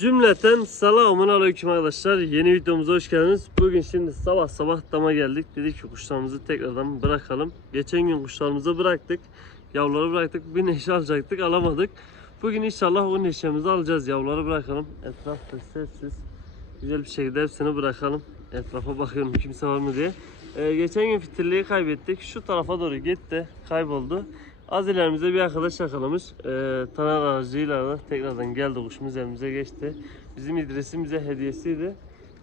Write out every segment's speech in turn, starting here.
Cümleten selamun aleyküm arkadaşlar. Yeni videomuza hoş geldiniz. Bugün şimdi sabah sabah dama geldik. Dedik ki kuşlarımızı tekrardan bırakalım. Geçen gün kuşlarımızı bıraktık. Yavruları bıraktık. Bir neşe alacaktık alamadık. Bugün inşallah o neşemizi alacağız. Yavruları bırakalım. Etrafta sessiz. Güzel bir şekilde hepsini bırakalım. Etrafa bakıyorum kimse var mı diye. Ee, geçen gün fitilliği kaybettik. Şu tarafa doğru gitti. Kayboldu. Az ilerimizde bir arkadaş yakalamış. Ee, taner aracıyla da tekrardan geldi kuşumuz elimize geçti. Bizim İdris'in bize hediyesiydi.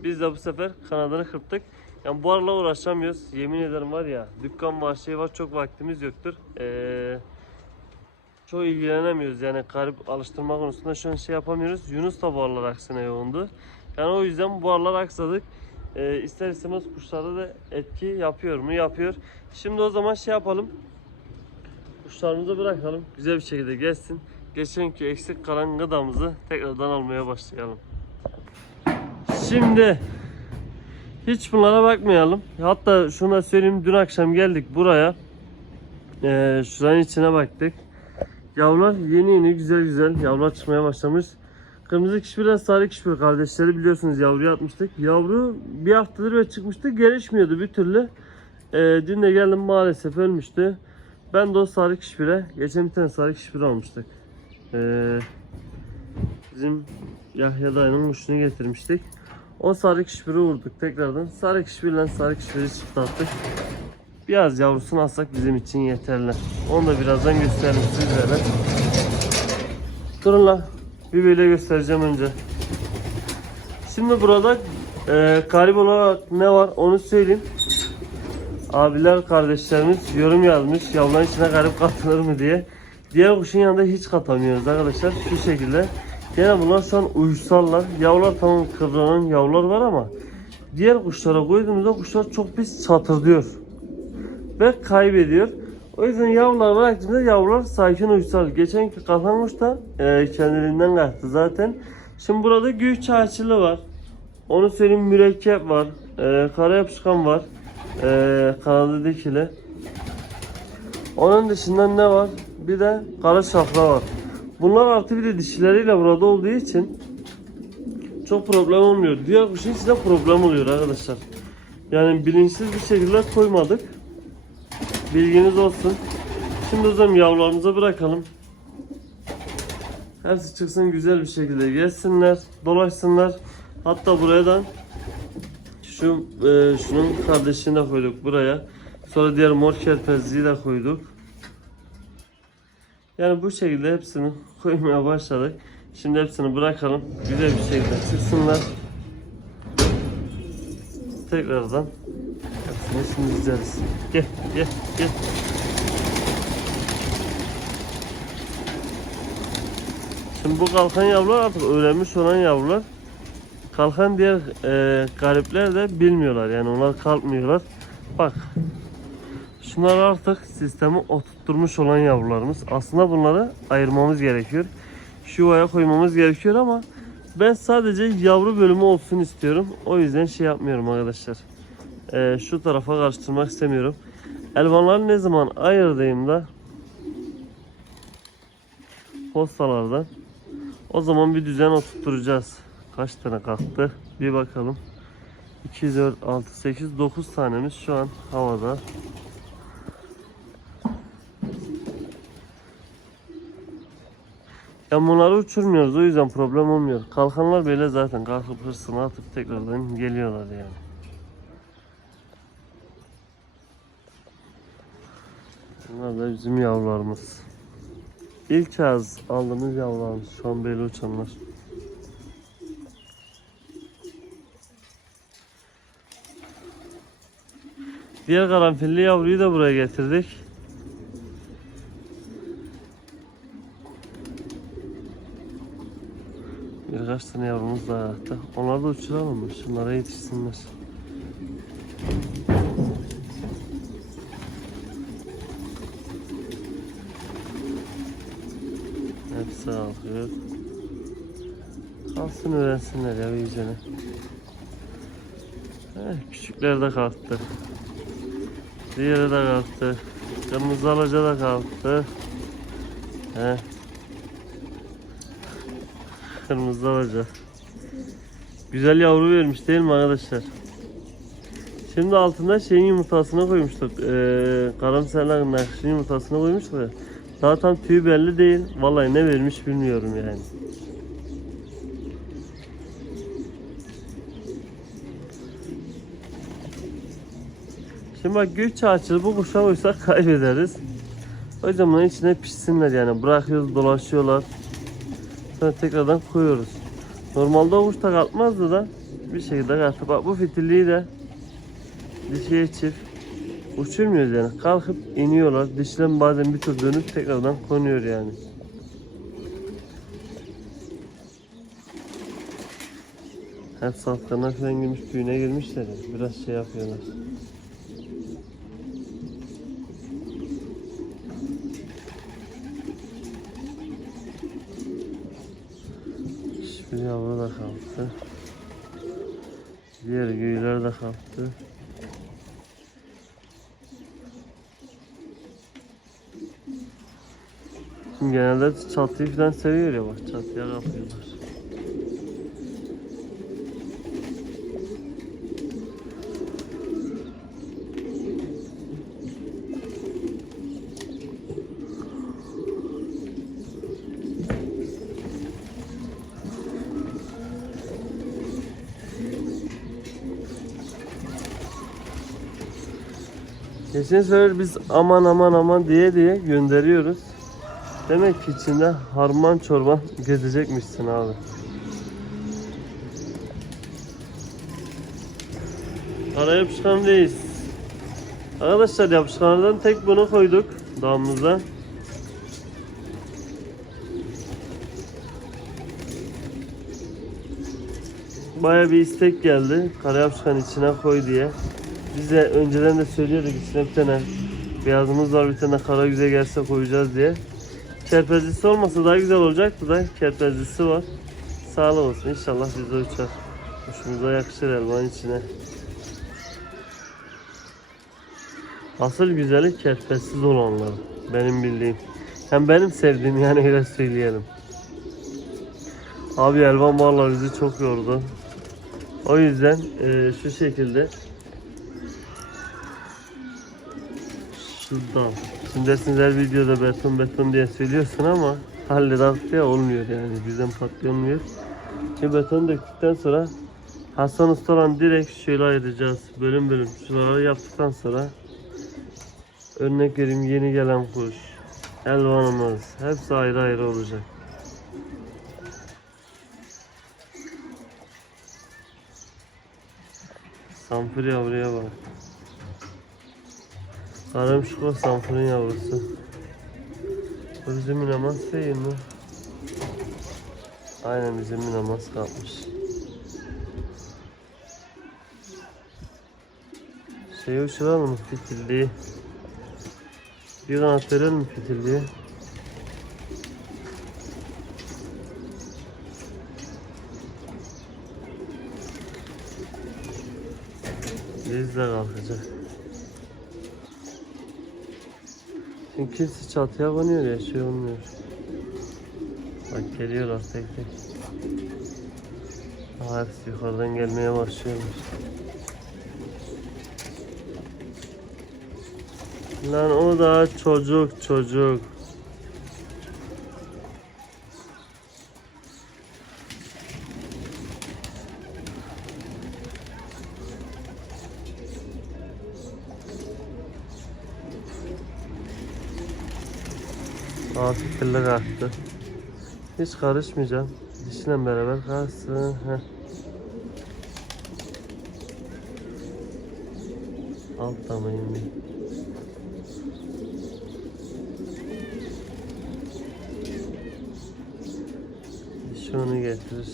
Biz de bu sefer kanadını kırptık. Yani bu aralar uğraşamıyoruz. Yemin ederim var ya dükkan var şey var çok vaktimiz yoktur. Ee, çok ilgilenemiyoruz yani garip alıştırma konusunda şu an şey yapamıyoruz. Yunus da bu aralar aksine yoğundu. Yani o yüzden bu aralar aksadık. Ee, ister istemez kuşlarda da etki yapıyor mu? Yapıyor. Şimdi o zaman şey yapalım. Kuşlarımızı bırakalım. Güzel bir şekilde gelsin. Geçenki eksik kalan gıdamızı tekrardan almaya başlayalım. Şimdi hiç bunlara bakmayalım. Hatta şuna söyleyeyim dün akşam geldik buraya. Ee, şuranın içine baktık. Yavrular yeni yeni güzel güzel yavrular çıkmaya başlamış. Kırmızı kişbirle sarı kişbir kardeşleri biliyorsunuz yavruya atmıştık. Yavru bir haftadır ve çıkmıştı gelişmiyordu bir türlü. Ee, dün de geldim maalesef ölmüştü. Ben de o sarı kişbire geçen bir tane sarı kişbir almıştık. Ee, bizim Yahya dayının kuşunu getirmiştik. O sarı kişbiri vurduk tekrardan. Sarı kişbirle sarı kişbiri çift attık. Biraz yavrusunu alsak bizim için yeterli. Onu da birazdan gösterelim sizlere. Durun la. Bir böyle göstereceğim önce. Şimdi burada e, garip olarak ne var onu söyleyeyim. Abiler kardeşlerimiz yorum yazmış. Yavruların içine garip katılır mı diye. Diğer kuşun yanında hiç katamıyoruz arkadaşlar. Şu şekilde. Gene bunlar şu an uyuşsallar. Yavrular tamam kıvranan yavrular var ama diğer kuşlara koyduğumuzda kuşlar çok pis çatırdıyor. Ve kaybediyor. O yüzden yavrular bıraktığımızda yavrular sakin uysal. Geçenki kalkan kuş da e, kendiliğinden kalktı zaten. Şimdi burada gül çağçılı var. Onu söyleyeyim mürekkep var. E, kara yapışkan var. E, kanadı dikili. Onun dışında ne var? Bir de kara şafra var. Bunlar artı bir de dişileriyle burada olduğu için çok problem olmuyor. Diğer kuşun içinde problem oluyor arkadaşlar. Yani bilinçsiz bir şekilde koymadık. Bilginiz olsun. Şimdi o zaman yavrularımıza bırakalım. Hepsi çıksın güzel bir şekilde gelsinler, dolaşsınlar. Hatta buradan şu e, şunun kardeşini de koyduk buraya. Sonra diğer mor kerpezliği de koyduk. Yani bu şekilde hepsini koymaya başladık. Şimdi hepsini bırakalım. Güzel bir şekilde çıksınlar. Tekrardan hepsini şimdi izleriz. Gel, gel, gel. Şimdi bu kalkan yavrular artık öğrenmiş olan yavrular. Kalkan diğer e, garipler de bilmiyorlar yani onlar kalkmıyorlar. Bak Şunlar artık sistemi oturtmuş olan yavrularımız. Aslında bunları ayırmamız gerekiyor. Şu koymamız gerekiyor ama ben sadece yavru bölümü olsun istiyorum. O yüzden şey yapmıyorum arkadaşlar. Ee, şu tarafa karıştırmak istemiyorum. Elvanları ne zaman ayırdığımda postalardan o zaman bir düzen oturtacağız. Kaç tane kalktı? Bir bakalım. 2, 4, 6, 8, 9 tanemiz şu an havada. Ya bunları uçurmuyoruz o yüzden problem olmuyor. Kalkanlar böyle zaten kalkıp hırsını atıp tekrardan geliyorlar yani. Bunlar da bizim yavrularımız. İlk az aldığımız yavrularımız şu an böyle uçanlar. Diğer karanfilli yavruyu da buraya getirdik. Birkaç tane yavrumuz daha hayatta. Onları da uçuralım mı? Şunlara yetişsinler. Hepsi kalkıyor. Kalsın öğrensinler ya iyicene. Heh, küçükler de kalktı. Diğeri de kalktı. Kırmızı alaca da kalktı. Heh. Kırmızı alaca. Güzel yavru vermiş değil mi arkadaşlar? Şimdi altında şeyin yumurtasını koymuştuk. Ee, karamsarların nakşinin yumurtasını koymuştuk. Daha tam tüyü belli değil. Vallahi ne vermiş bilmiyorum yani. Şimdi bak güç açılır bu kuşa koysak kaybederiz. Yüzden bunun içine pişsinler yani. Bırakıyoruz dolaşıyorlar. Sonra tekrardan koyuyoruz. Normalde o kuş da kalkmazdı da bir şekilde kalktı. Bak bu fitilliği de dişiye çift uçurmuyoruz yani. Kalkıp iniyorlar. Dişlen bazen bir tur dönüp tekrardan konuyor yani. Hep saflarına falan girmiş, tüyüne girmişler. Biraz şey yapıyorlar. Yavru da kalktı. Diğer güğüler de kalktı. Genelde çatıyı falan seviyor ya bak çatıya kapıyorlar. Geçen sefer biz aman aman aman diye diye gönderiyoruz. Demek ki içinde harman çorban gezecekmişsin abi. Ara yapışkanındayız. Arkadaşlar yapışkanlardan tek bunu koyduk damımıza. Baya bir istek geldi. Kara yapışkan içine koy diye. Biz de önceden de söylüyorduk içine bir tane beyazımız var bir tane kara güzel gelse koyacağız diye. Kerpezlisi olmasa daha güzel olacaktı da kerpezlisi var. Sağlık olsun inşallah bize uçar. Hoşumuza yakışır elmanın içine. Asıl güzeli kerpezsiz olanlar. Benim bildiğim. Hem benim sevdiğim yani öyle söyleyelim. Abi elvan vallahi bizi çok yordu. O yüzden eee, şu şekilde Şuradan. Şimdi dersiniz her videoda beton beton diye söylüyorsun ama halledak diye olmuyor yani. Bizden patlayamıyor. Şimdi beton döktükten sonra Hasan Usta'dan direkt şöyle ayıracağız. Bölüm bölüm. Şuraları yaptıktan sonra örnek vereyim yeni gelen kuş, elvanımız hepsi ayrı ayrı olacak. Sampır yavruya bak. Karamşıkla Sanfır'ın yavrusu. Bu bizim Minamaz değil mi? Aynen bizim Minamaz kalmış. Şeyi uçuralım mı fitilliği? Bir kanat verelim mi fitilliği? Biz de kalkacak. Kimse çatıya konuyor ya şey olmuyor. Bak geliyorlar tek tek. Aha, hepsi yukarıdan gelmeye başlıyorlar. Lan o da çocuk çocuk. Aa fikirler arttı. Hiç karışmayacağım. Dişle beraber kalsın. Heh. Alt damayım bir. Onu getirir.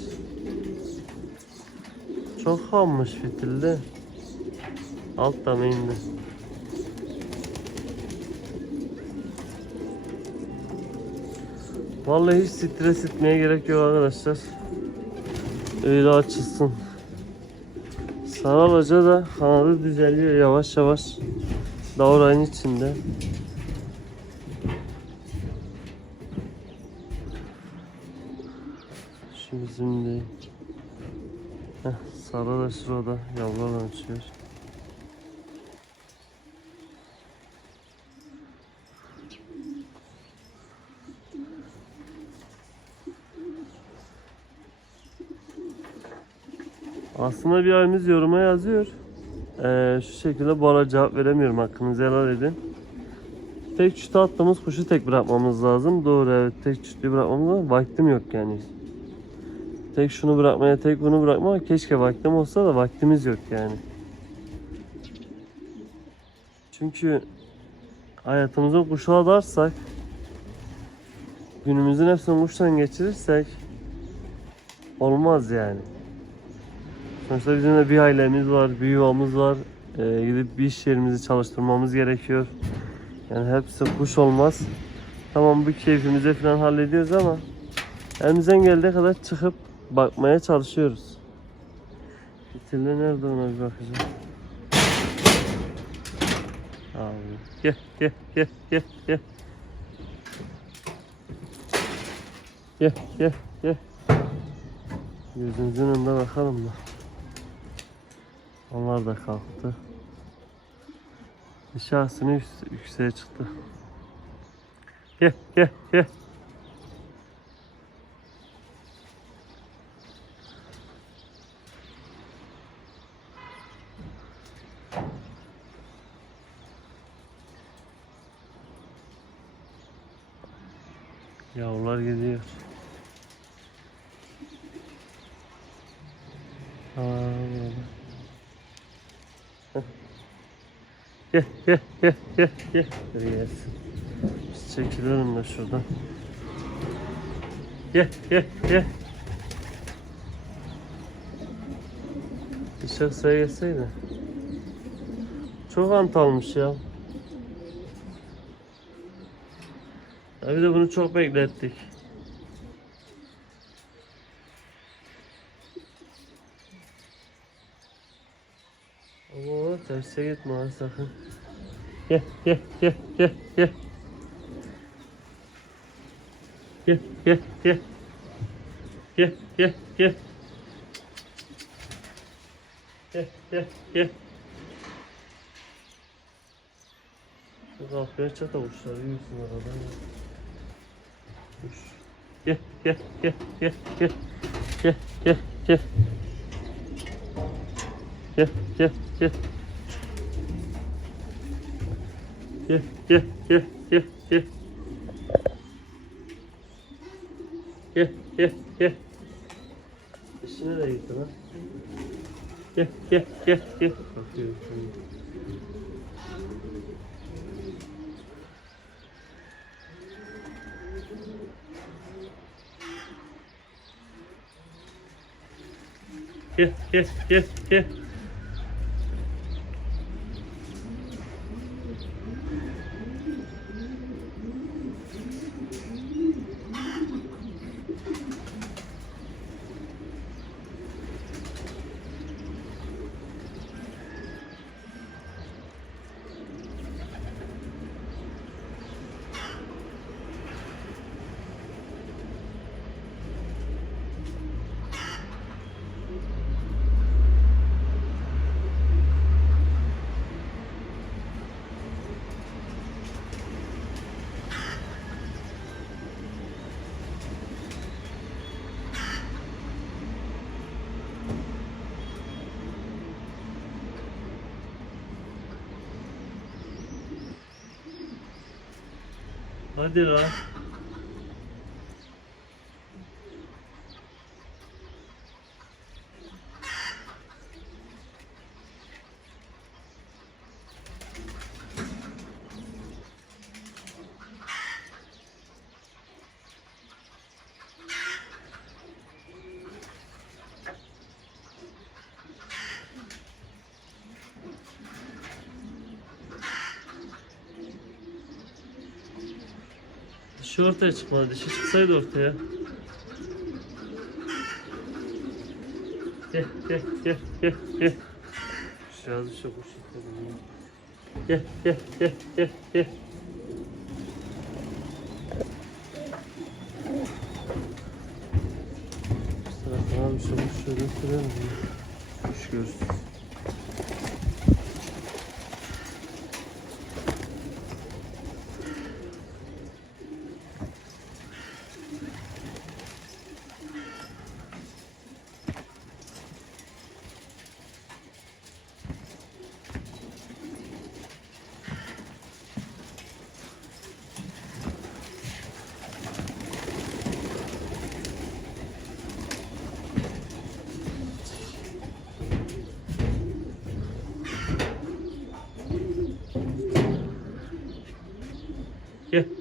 Çok hammış fitilde. Alt damayım de. Vallahi hiç stres etmeye gerek yok arkadaşlar. Öyle açılsın. Sanal Hoca da kanadı düzeliyor yavaş yavaş. Daha oranın içinde. Şu bizim de. Heh, Sara da şurada yavrularla uçuyor. Aslında bir ayımız yoruma yazıyor. Ee, şu şekilde bu ara cevap veremiyorum. Hakkınızı helal edin. Tek çüte attığımız kuşu tek bırakmamız lazım. Doğru evet tek çütlü bırakmamız lazım. Vaktim yok yani. Tek şunu bırakmaya tek bunu bırakmaya keşke vaktim olsa da vaktimiz yok yani. Çünkü hayatımızı kuşa adarsak günümüzün hepsini kuştan geçirirsek olmaz yani. Sonuçta bizim de bir ailemiz var, bir yuvamız var. Ee, gidip bir iş yerimizi çalıştırmamız gerekiyor. Yani hepsi kuş olmaz. Tamam bu keyfimize falan hallediyoruz ama elimizden geldiği kadar çıkıp bakmaya çalışıyoruz. Bitille nerede ona bir bakacağım. Abi gel gel gel gel gel. Gel gel gel. Gözümüzün önünde bakalım da. Onlar da kalktı. Yük- yükseğe çıktı. Gel gel gel. Yavrular gidiyor. Aa, burada. Gel gel gel gel gelsin. Biz çekilelim de şuradan. Gel gel gel. Dışarı sıra gelseydi. Çok ant almış ya. Ya bir de bunu çok beklettik. Oo, terse gitme sakın. Gel gel gel gel gel. Gel gel gel. Gel gel gel. Gel gel gel. Şu kapıya çata kuşlar yiyorsun aradan ya. Kuş. Gel gel gel gel gel. Gel gel gel. Gel gel gel. Gel gel gel gel gel. Gel gel gel. İşine de gitti lan. Gel gel gel gel. Bakıyor. Gel gel gel gel. Hadi lan. Dişi ortaya çıkmadı. Dişi çıksaydı ortaya. Gel gel gel gel gel. Şu yazı çok hoş. Gel gel gel gel gel. Bir şey olmuş şöyle gösterelim? Kuş görsün.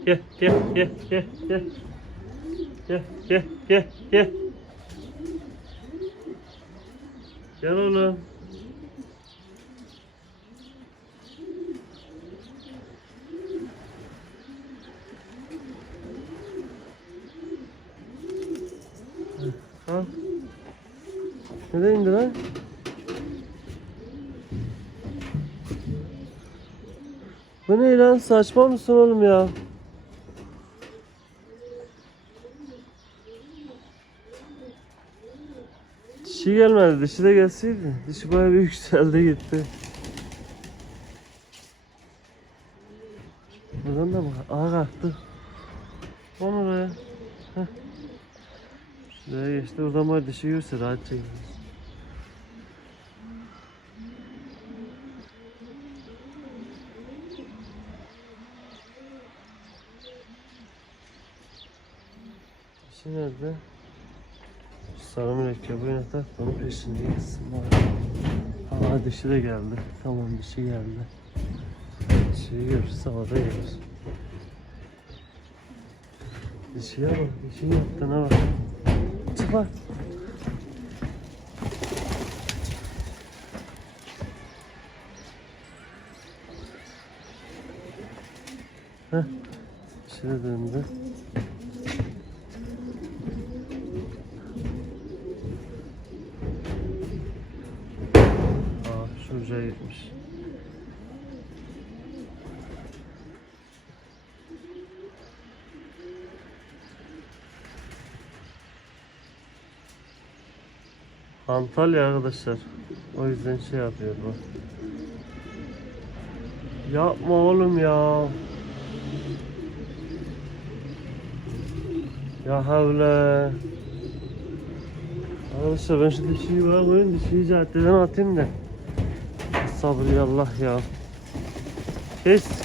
Gel gel gel gel gel gel. Gel gel gel oğlum. Al. Nereye indi lan? Bu ne lan saçma mısın oğlum ya? Dişi gelmedi. Dişi de gelseydi. Dişi bayağı bir yükseldi gitti. Buradan da mı? Aha kalktı. On oraya. Heh. Şuraya geçti. Oradan var dişi görse rahat çekilir. Dişi nerede? Sarı mürekkebi yöneter. Onun peşinde gitsin bari. Aa dişi de geldi. Tamam dişi geldi. Dişiyi görürse havada gelir. Dişiye bak. Dişinin yaptığına bak. Çık bak. Heh. Dişi de döndü. Antalya arkadaşlar. O yüzden şey yapıyor bu. Yapma oğlum ya. Ya havle. Arkadaşlar ben şu dişiyi bırakmayayım. Dişiyi caddeden atayım da. Sabır ya Allah ya. Kes.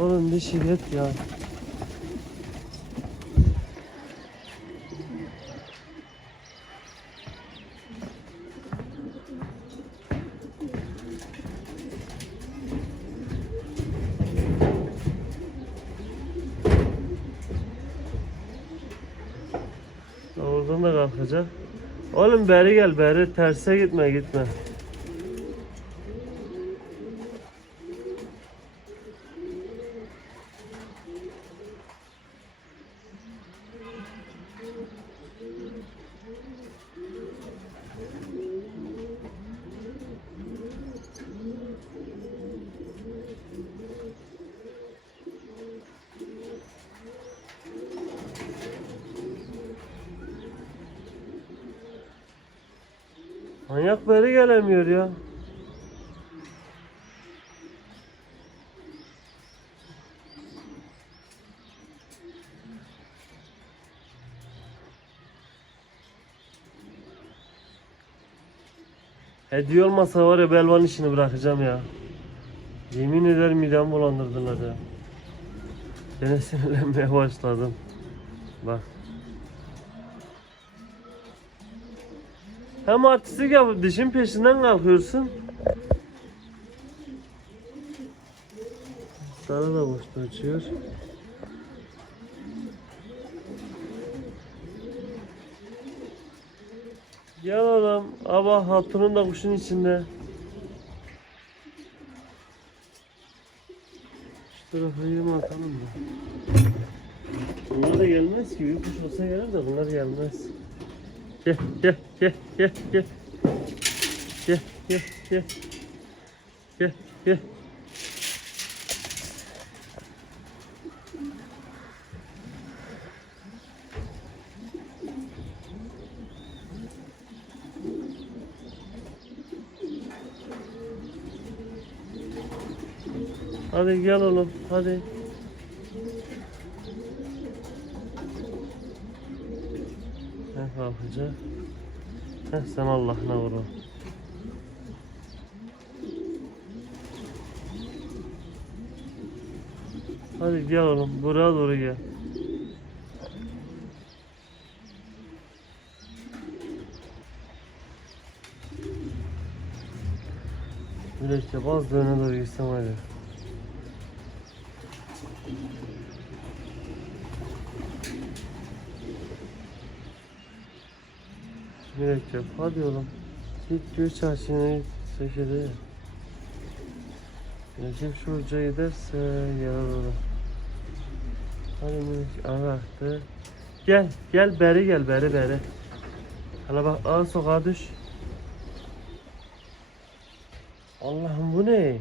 Oğlum dişi git ya. Oradan da kalkacak. Oğlum beri gel beri terse gitme gitme. Manyak beri gelemiyor ya. Hediye olmasa var ya Belvan işini bırakacağım ya. Yemin ederim midem bulandırdılar ya. Gene sinirlenmeye başladım. Bak. Hem artistik yapıp dişin peşinden kalkıyorsun. Sarı da boşta açıyor. Gel oğlum. Aba hatunun da kuşun içinde. Şu tarafa yirmi atalım da. Bunlar da gelmez ki. Bir kuş olsa gelir de bunlar gelmez. Gel gel gel gel gel. Gel gel gel. Gel gel. Hadi gel oğlum hadi. Ne kalkacak? Heh, sen Allah'ına vur. Hadi gel oğlum buraya doğru gel. Mürekkep az da öne doğru gitsem hadi. Mürekkep hadi oğlum. Git göğü çarşına git. Sekede. Mürekkep şu uca giderse yarar olur. Hadi mürekkep araktı. Gel gel beri gel beri beri. Hala bak aa sokağa düş. Allah'ım bu ne?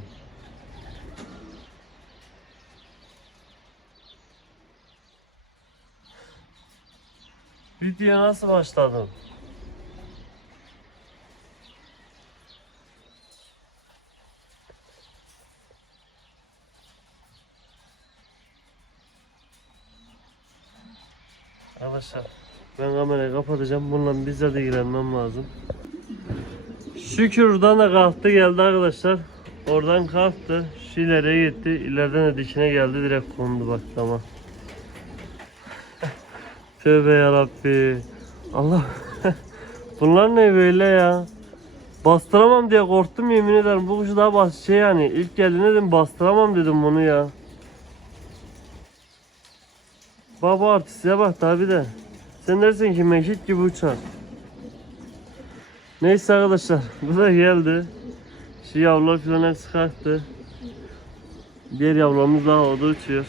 Video nasıl başladın? Arkadaşlar ben kamerayı kapatacağım. Bununla bizzat ilgilenmem lazım. Şükür oradan da kalktı geldi arkadaşlar. Oradan kalktı. Şu ileriye gitti. İleriden de dikine geldi. Direkt kondu bak tamam. Tövbe yarabbi. Allah. Bunlar ne böyle ya? Bastıramam diye korktum yemin ederim. Bu kuşu daha bas şey yani ilk geldiğinde dedim bastıramam dedim bunu ya. Baba artistliğe bak tabi de. Sen dersin ki mekik gibi uçar. Neyse arkadaşlar bu da geldi. Şu yavrular falan hepsi kalktı. Diğer yavrularımız daha orada uçuyor.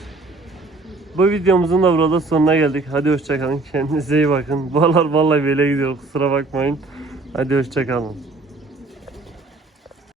Bu videomuzun da burada sonuna geldik. Hadi hoşçakalın. Kendinize iyi bakın. Vallahi vallahi böyle gidiyor. Kusura bakmayın. Hadi hoşçakalın.